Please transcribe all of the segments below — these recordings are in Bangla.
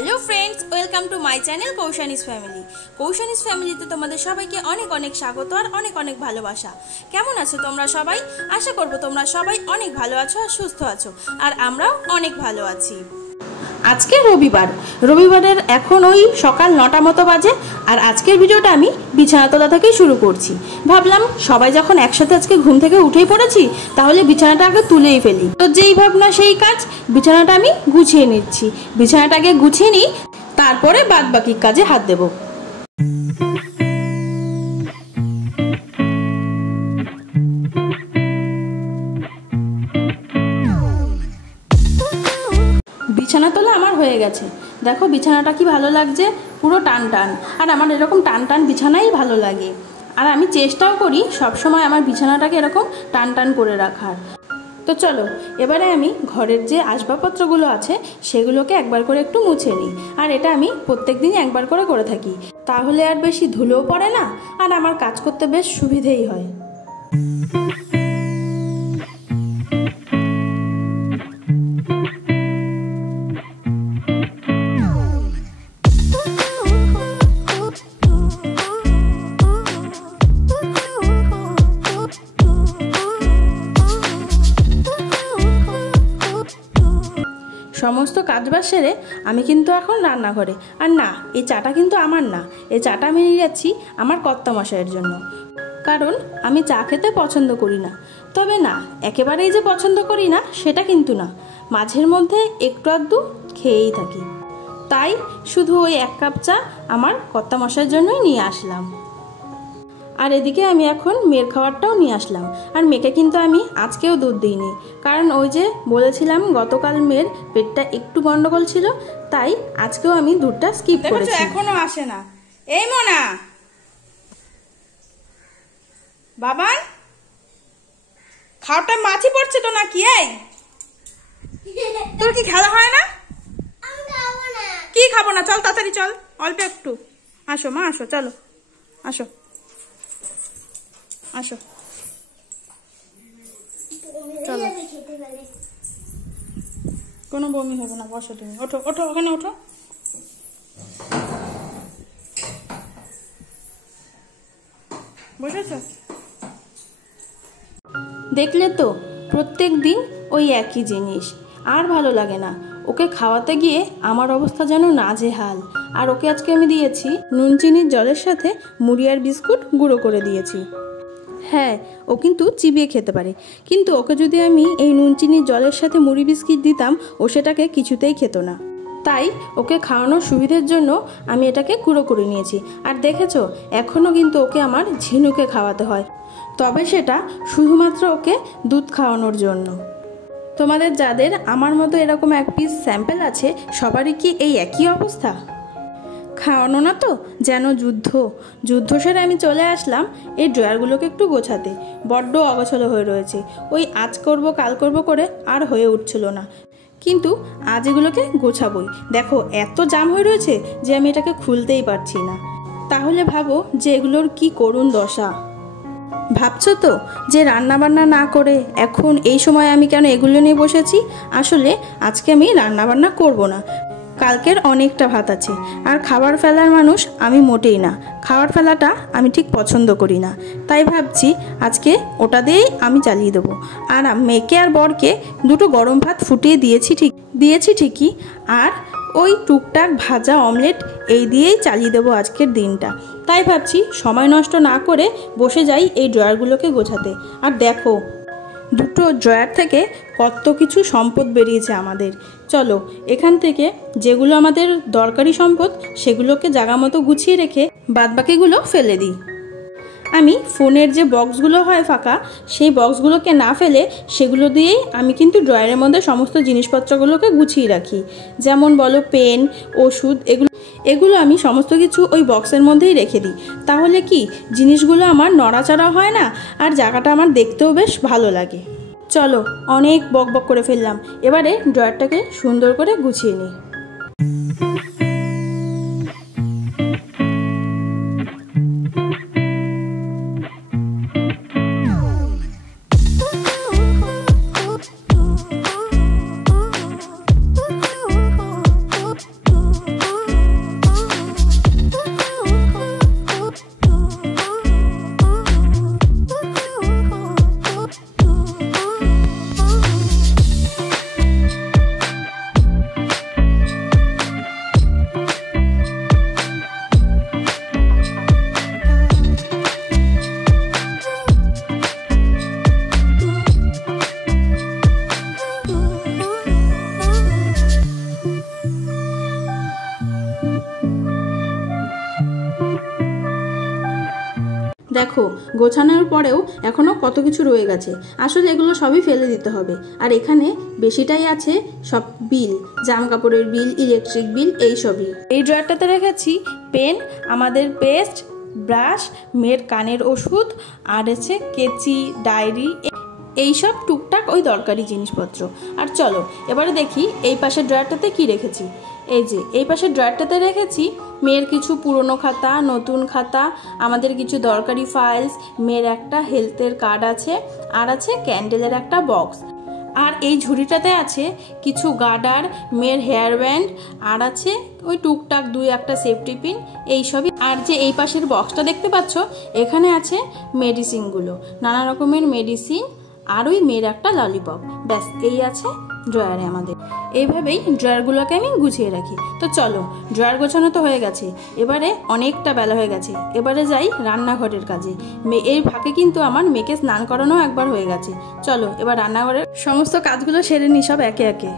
Hello friends, welcome to my channel Kaushani's family. Kaushani's ফ্যামিলিতে তোমাদের সবাইকে অনেক অনেক স্বাগত আর অনেক অনেক ভালোবাসা। কেমন আছো তোমরা সবাই? আশা করবো তোমরা সবাই অনেক ভালো আছো আর সুস্থ আছো, আর আমরাও অনেক ভালো আছি। আজকে রবিবারের এখন ওই সকাল 9টা মতো বাজে, আর আজকের ভিডিওটা আমি বিছানাতলা থেকেই শুরু করছি। ভাবলাম সবাই যখন একসাথে আজকে ঘুম থেকে উঠেই পড়েছি, তাহলে বিছানাটা আগে তুলেই ফেলি। তো যেই ভাবনা সেই কাজ, বিছানাটা আমি গুছিয়ে নিচ্ছি। বিছানাটা আগে গুছিয়ে নিই, তারপরে বাদ বাকি কাজে হাত দেব। বিছানা তোলা আমার হয়ে গেছে। দেখো বিছানাটা কি ভালো লাগছে, পুরো টান টান। আর আমার এরকম টান টান বিছানাই ভালো লাগে, আর আমি চেষ্টাও করি সবসময় আমার বিছানাটাকে এরকম টান টান করে রাখার। তো চলো এবারে আমি ঘরের যে আসবাবপত্রগুলো আছে সেগুলোকে একবার করে একটু মুছে নিই। আর এটা আমি প্রত্যেক দিনই একবার করে করে থাকি, তাহলে আর বেশি ধুলোও পড়ে না, আর আমার কাজ করতে বেশ সুবিধেই হয়। সমস্ত কাজবাজ সেরে আমি কিন্তু এখন রান্নাঘরে। আর না, এই চাটা কিন্তু আমার না, এই চাটা আমি নিয়ে যাচ্ছি আমার কর্তামশাইয়ের জন্য। কারণ আমি চা খেতে পছন্দ করি না। তবে না, একেবারেই যে পছন্দ করি না সেটা কিন্তু না, মাঝের মধ্যে একটু আধটু খেয়েই থাকি। তাই শুধু ওই 1 কাপ চা আমার কর্তামশাইয়ের জন্যই নিয়ে আসলাম। আর এদিকে আমি এখন মেয়ের খাবারটাও নিয়ে আসলাম। আর মেয়েকে কিন্তু আমি আজকেও দুধ দিইনি, কারণ ওই যে বলেছিলাম গতকাল মেয়ের পেটটা একটু গন্ডগোল ছিল, তাই আজকেও আমি দুধটা স্কিপ করেছি। এখনো আসে না। এই মোনা, বাবা খাওয়াটা মাছি পড়ছে তো নাকি? এই তোর কি খেলা হয় না? কি খাবো না? চল তাড়াতাড়ি চল, অল্প একটু। আসো মা, আসো, চলো আসো আসো, চলো। কোনো বমি হবে না, বসো তুমি। ওঠো ওঠো, ওখানে ওঠো। বসেছ? দেখলে তো, প্রত্যেক দিন ওই একই জিনিস, আর ভালো লাগে না। ওকে খাওয়াতে গিয়ে আমার অবস্থা যেন নাজেহাল। আর ওকে আজকে আমি দিয়েছি নুন চিনির জলের সাথে মুড়ি আর বিস্কুট গুঁড়ো করে দিয়েছি। হ্যাঁ, ও কিন্তু চিবিয়ে খেতে পারে, কিন্তু ওকে যদি আমি এই নুন চিনির জলের সাথে মুড়ি বিস্কিট দিতাম, ও সেটাকে কিছুতেই খেত না। তাই ওকে খাওয়ানোর সুবিধের জন্য আমি এটাকে গুঁড়ো করে নিয়েছি। আর দেখেছো, এখনও কিন্তু ওকে আমার ঝিনুকে খাওয়াতে হয়, তবে সেটা শুধুমাত্র ওকে দুধ খাওয়ানোর জন্য। তোমাদের যাদের আমার মতো এরকম 1 পিস স্যাম্পেল আছে, সবারই কি এই একই অবস্থা? খাওয়ানো না তো যেন যুদ্ধ সেরে আমি চলে আসলাম এই ড্রয়ারগুলোকে একটু গোছাতে। বড্ড অগোছালো হয়ে রয়েছে, ওই আজ করব কাল করব করে আর হয়ে উঠছিল না, কিন্তু আজ এগুলোকে গোছাবই। দেখো এত জাম হয়ে রয়েছে যে আমি এটাকে খুলতেই পারছি না। তাহলে ভাবো যে এগুলোর কি করুণ দশা। ভাবছো তো যে রান্না বান্না না করে এখন এই সময় আমি কেন এগুলো নিয়ে বসেছি? আসলে আজকে আমি রান্না বান্না করব না, কালকের অনেকটা ভাত আছে। আর খাবার ফেলার মানুষ আমি মোটেই না, খাবার ফেলাটা আমি ঠিক পছন্দ করি না। তাই ভাবছি আজকে ওটা দিয়েই আমি চালিয়ে দেবো। আর মেয়েকে আর বরকে 2টো গরম ভাত ফুটিয়ে দিয়েছি ঠিকই, আর ওই টুকটাক ভাজা অমলেট এই দিয়েই চালিয়ে দেবো আজকের দিনটা। তাই ভাবছি সময় নষ্ট না করে বসে যাই এই ড্রয়ারগুলোকে গোছাতে। আর দেখো, 2টো ড্রয়ার থেকে কত কিছু সম্পদ বেরিয়েছে আমাদের। চলো এখান থেকে যেগুলো আমাদের দরকারি সম্পদ সেগুলোকে জায়গা মতো গুছিয়ে রেখে বাদবাকিগুলো ফেলে দিই। আমি ফোনের যে বক্সগুলো হয় ফাঁকা, সেই বক্সগুলোকে না ফেলে সেগুলো দিয়েই আমি কিন্তু ড্রয়ারের মধ্যে সমস্ত জিনিসপত্রগুলোকে গুছিয়ে রাখি। যেমন বলো পেন, ওষুধ, এগুলো আমি সমস্ত কিছু ওই বক্সের মধ্যেই রেখে দিই। তাহলে কি জিনিসগুলো আমার নড়াচড়া হয় না, আর জায়গাটা আমার দেখতেও বেশ ভালো লাগে। চলো অনেক বকবক করে ফেললাম, এবারে ড্রয়ারটাকে সুন্দর করে গুছিয়ে নিই। দেখো গোছানোর পরেও এখনো কত কিছু রয়ে গেছে। আসলে এগুলো সবই ফেলে দিতে হবে। আর এখানে বেশিটাই আছে সব বিল, জামা কাপড়ের বিল, ইলেকট্রিক বিল, এইসবই। এই ড্রয়ারটাতে রেখেছি পেন, আমাদের পেস্ট, ব্রাশ, মেয়ের কানের ওষুধ, আর আছে কেচি, ডায়েরি, এইসব টুকটাক ওই দরকারি জিনিসপত্র। আর চলো এবারে দেখি এই পাশের ড্রয়ারটাতে কি রেখেছি। এই যে এই পাশের ড্রয়ারটাতে রেখেছি মেয়ের কিছু পুরনো খাতা, নতুন খাতা, আমাদের কিছু দরকারি ফাইলস, মেয়ের একটা হেলথের কার্ড আছে, আর আছে ক্যান্ডেলের একটা বক্স। আর এই ঝুড়িটাতে আছে কিছু গার্ডার, মেয়ের হেয়ার ব্যান্ড, আর আছে ওই টুকটাক 2-1টা সেফটি পিন, এইসবই। আর যে এই পাশের বক্সটা দেখতে পাচ্ছ, এখানে আছে মেডিসিনগুলো, নানা রকমের মেডিসিন, আর ওই মেয়ের একটা ললিপপ। ব্যাস এই আছে ড্রয়ারে আমাদের। এইভাবেই ড্রয়ারগুলোকে আমি গুছিয়ে রাখি। তো চলো, ড্রয়ার গোছানো তো হয়ে গেছে, এবারে অনেকটা বেলা হয়ে গেছে, এবারে যাই রান্নাঘরের কাজে। এই ফাঁকে কিন্তু আমার মেয়েকে স্নান করানো একবার হয়ে গেছে। চলো এবার রান্নাঘরের সমস্ত কাজগুলো সেরে নিই সব একে একে।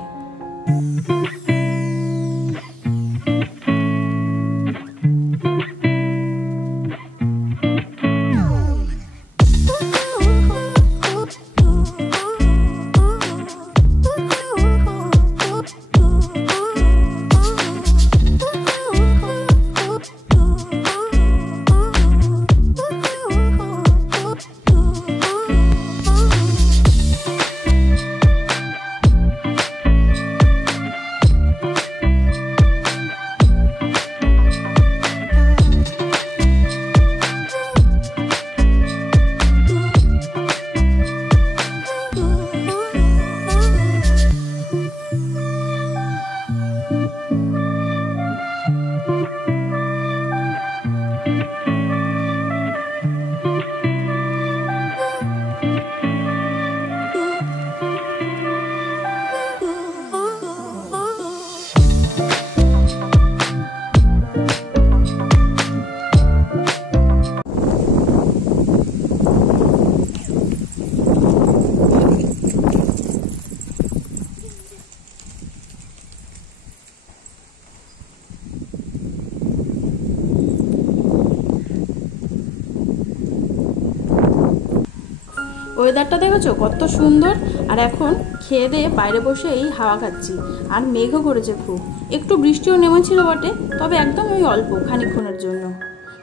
ওয়েদারটা দেখেছো কত সুন্দর। আর এখন খেয়ে দিয়ে বাইরে বসে এই হাওয়া খাচ্ছি। আর মেঘও করেছে খুব, একটু বৃষ্টিও নেমেছিল বটে, তবে একদম ওই অল্প খানিকক্ষণের জন্য।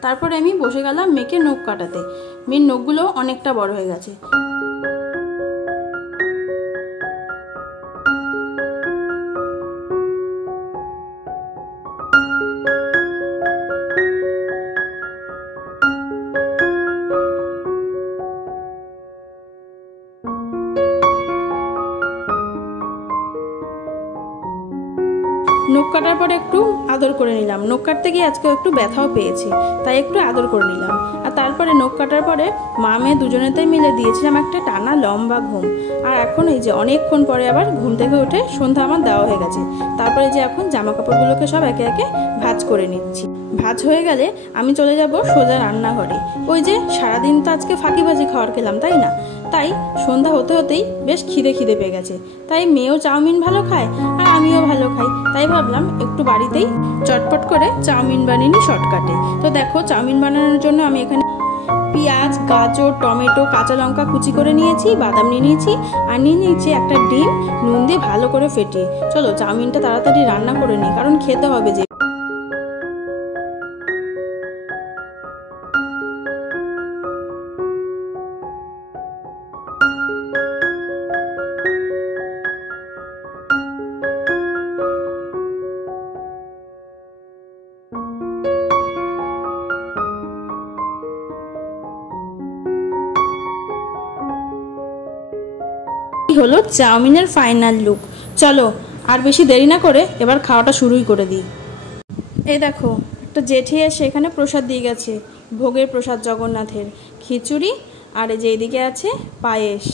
তারপরে আমি বসে গেলাম মেয়েকে নখ কাটাতে। মেয়ের নখগুলো অনেকটা বড় হয়ে গেছে। নখ কাটার পরে একটু আদর করে নিলাম। নখ কাটতে গিয়ে আজকে একটু ব্যথাও পেয়েছি, তাই একটু আদর করে নিলাম। আর তারপরে নখ কাটার পরে মা মেয়ে দুজনেতেই মিলে দিয়েছিলাম একটা টানা লম্বা ঘুম। আর এখন এই যে অনেকক্ষণ পরে আবার ঘুম থেকে উঠে সন্ধ্যা আমার দেওয়া হয়ে গেছে। তারপরে যে এখন জামা কাপড়গুলোকে সব একে একে ভাঁজ করে নিচ্ছি। ভাঁজ হয়ে গেলে আমি চলে যাব সোজা রান্নাঘরে। ওই যে সারাদিন তো আজকে ফাঁকিবাজি খাবার খেলাম, তাই না? তাই সন্ধ্যা হতে হতেই বেশ খিদে পেয়ে গেছে। তাই মেয়েও চাউমিন ভালো খায় আর আমিও ভালো খাই, তাই ভাবলাম একটু বাড়িতেই চটপট করে চাউমিন বানিয়ে নিই শর্টকাটে। তো দেখো চাউমিন বানানোর জন্য আমি এখানে পেঁয়াজ, গাজর, টমেটো, কাঁচা লঙ্কা কুচি করে নিয়েছি, বাদাম নিয়ে নিয়েছি, আর নিয়ে নিয়েছি একটা ডিম নুন দিয়ে ভালো করে ফেটিয়ে। চলো চাউমিনটা তাড়াতাড়ি রান্না করে নিই, কারণ খেতে হবে যে। হলো চাউমিনের ফাইনাল লুক। চলো আর বেশি দেরি না করে এবার খাওয়াটা শুরুই করে দিই। এই দেখো একটা জেঠি এসে এখানে প্রসাদ দিয়ে গেছে, ভোগের প্রসাদ জগন্নাথের, খিচুড়ি, আর এই যে এদিকে আছে পায়েস।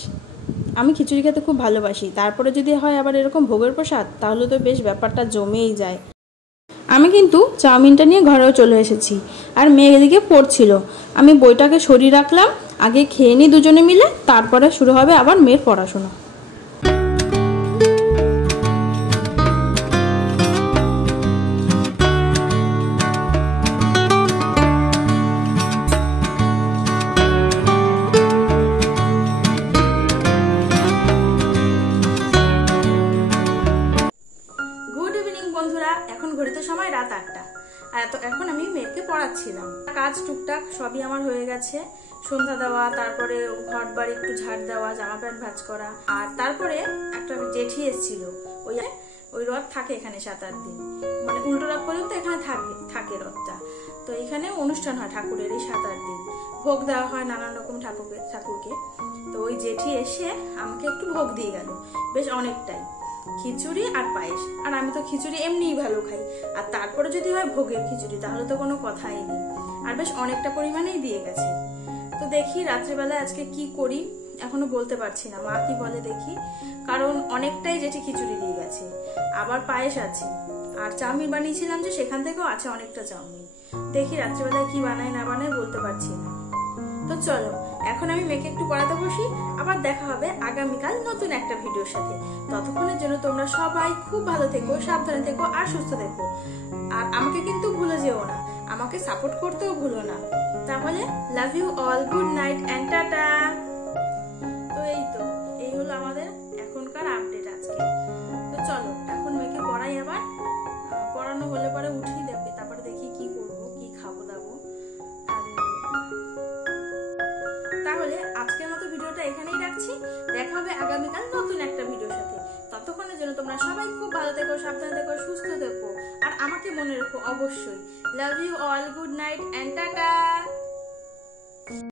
আমি খিচুড়ি খেতে খুব ভালোবাসি, তারপরে যদি হয় আবার এরকম ভোগের প্রসাদ, তাহলে তো বেশ ব্যাপারটা জমেই যায়। আমি কিন্তু চাউমিনটা নিয়ে ঘরেও চলে এসেছি। আর মেয়ে এদিকে পড়ছিল, আমি বইটাকে সরিয়ে রাখলাম, আগে খেয়ে নিই দুজনে মিলে, তারপরে শুরু হবে আবার মেয়ের পড়াশোনা। সময় রাত 8টা। আর এখন আমি মেয়েকে পড়াচ্ছিলাম। কাজ টুকটাক সবই আমার হয়ে গেছে, সন্ধ্যা দেওয়া, তারপরে ঘর বাড়ি একটু ঝাড় দেওয়া, জামা প্যান্ট ভাঁজ করা। আর তারপরে একটা জেঠি এসেছিল, ওই রথ থাকে এখানে 7-8 দিন, মানে উল্টো রথ পর্যন্ত এখানে থাকে রথটা। তো এখানে অনুষ্ঠান হয় ঠাকুরের এই 7-8 দিন, ভোগ দেওয়া হয় নানান রকম ঠাকুরকে। তো ওই জেঠি এসে আমাকে একটু ভোগ দিয়ে গেল, বেশ অনেকটাই, খিচুড়ি আর পায়েস। আর আমি তো খিচুড়ি এমনিই ভালো খাই, আর তারপরে যদি হয় ভোগের খিচুড়ি তাহলে তো কোনো কথাই নেই। আর বেশ অনেকটা পরিমাণেই দিয়ে গেছে। তো দেখি রাত্রিবেলায় আজকে কি করি, এখনো বলতে পারছি না, মা কি বলে দেখি। কারণ অনেকটাই জেঠি খিচুড়ি দিয়ে গেছে, আবার পায়েস আছে, আর চাউমিন বানিয়েছিলাম যে সেখান থেকেও আছে অনেকটা চাউমিন। দেখি রাত্রিবেলায় কি বানায় না বানায় বলতে পারছি না। তো চলো এখন আমি মেয়েকে একটু পড়াতে বসি, আবার দেখা হবে আগামীকাল নতুন একটা ভিডিওর সাথে। ততক্ষণের জন্য তোমরা সবাই খুব ভালো থেকো, সাবধানে থেকো আর সুস্থ থেকো। আর আমাকে কিন্তু ভুলে যেও না, আমাকে সাপোর্ট করতেও ভুলো না। তাহলে love you all, good night and tata. তো এই হলো আমাদের এখনকার আপডেট আজকে। তো চলো এখন মেয়েকে পড়াই, আবার পড়ানো হলে পরে উঠি, তারপরে দেখি কি করবো, কি খাবো দাবো। তাহলে আজকের মতো ভিডিওটা এখানেই রাখছি, দেখা হবে আগামীকাল নতুন একটা ভিডিওর সাথে। ততক্ষণের জন্য তোমরা সবাই খুব ভালো থেকো, সাবধানে থেকো, সুস্থ থেকো। আর আমাকে মনে রেখো অবশ্যই, love you all, good night and tata.